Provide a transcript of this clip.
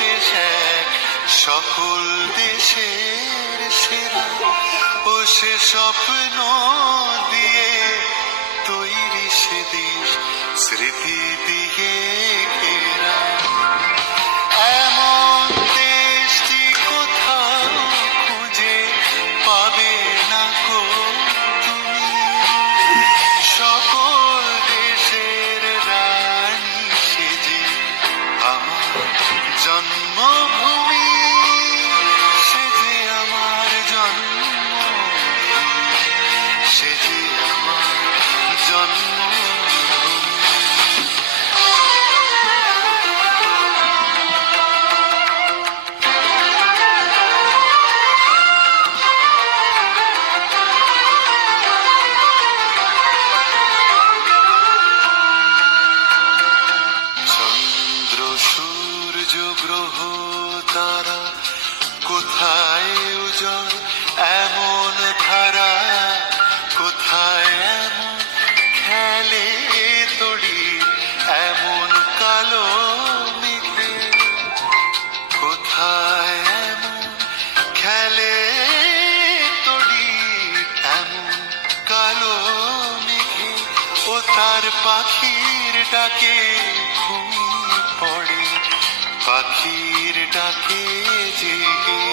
দেশ এক, সকল দেশের সেরা। ও সে স্বপ্ন দিয়ে তৈরি সে দেশ, স্মৃতি দিয়ে ঘেরা। এমন দেশটি কোথাও খুঁজে পাবে না গো তুমি। সকল দেশের রানী সেজে আমার জন্মভূমি, সেজে আমার জন্মভূমি, সেজে আমার জন্মভূমি। চন্দ্র সূর্য গ্রহ তারা কোথায় উজল এমন ধারা, কোথায় এমন খেলে তড়ি এমন কালো মেঘে, কোথায় এমন খেলে তড়ি এমন কালো মেঘে। ও তার পাখির ডাকে ঘুমিয়ে পড়ে, পাখির ডাকে জেগে।